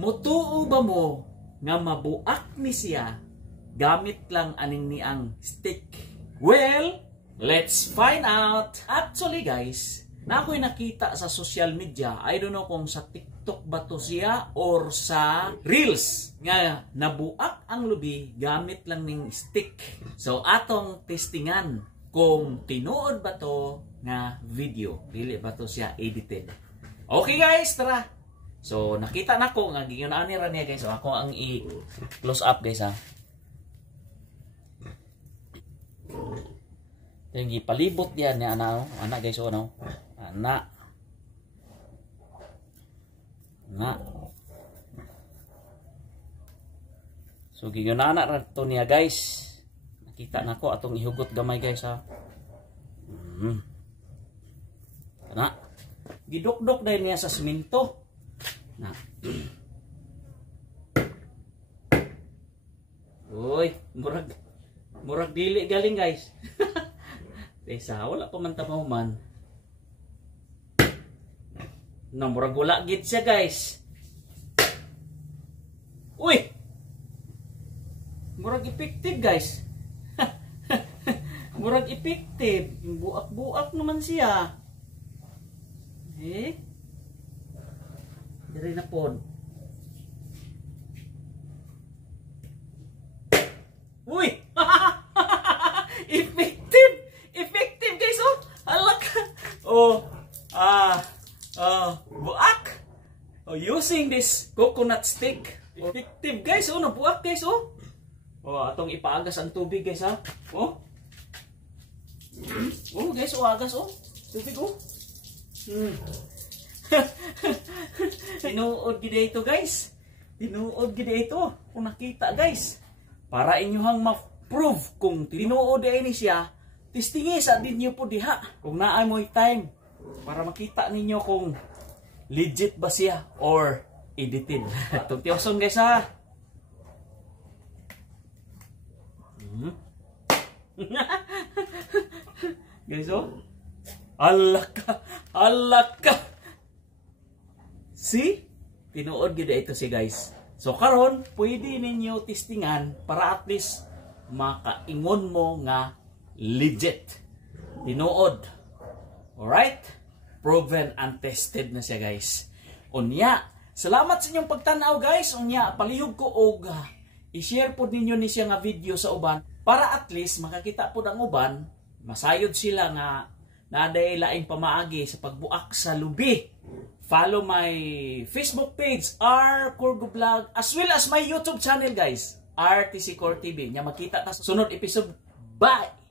Mutuo ba mo nga mabuak ni siya gamit lang aning niang stick? Well, let's find out. Actually guys, na ako'y nakita sa social media, I don't know kung sa TikTok ba to siya or sa Reels, nga nabuak ang lubi gamit lang ning stick. So atong testingan kung tinuod ba to nga video, dili ba to siya edited. Okay guys, tara. So nakita na ko nga gingunaan ni niya guys. So ako ang i-close up guys ha. Yung ipalibot yan ni ana, ana guys, ano? Ana. Ana. So gingunaan na to niya guys. Nakita na ko atong ihugot gamay guys ha. Ana. Gidukdok dahil niya sa simento. Na. Uy, murag dili galing guys. Tesa, wala pa man tamaw man. Na murag wala gid siya guys. Uy! Murag effective guys. Murag effective. Buak-buak naman siya. Eh? Dari na pod. Uy! Effective! Effective guys oh! Halak! Oh! Buak! Oh, using this coconut stick. Effective guys oh! Nabuak guys oh! Oh, atong ipaagas ang tubig guys ha. Oh! Oh guys oh, agas oh! Tubig oh! Tinuod gid ito guys. Tinuod gid ito. Kung nakita guys. Para inyuhang ma-prove kung tinuod ni siya, testingi sa dinyo po diha. Kung naay mo time para makita ninyo kung legit ba siya or edited. Tugtiyoson guys ha. Guys oh. Alaka. Alaka. See? Tinuod gid ito si guys. So karon pwede ninyo testingan para at least makaingon mo nga legit. Tinuod. Alright? Proven and tested na siya guys. Unya, salamat sa inyong pagtanaw guys. Unya, palihog ko og i-share po ninyo ni siya nga video sa uban para at least makakita po ang uban, masayod sila nga naday laing pamaagi sa pagbuak sa lubi. Follow my Facebook page, R. Corgo Vlog, as well as my YouTube channel guys, RTC Core TV. Nya makita ta sa sunod episode. Bye!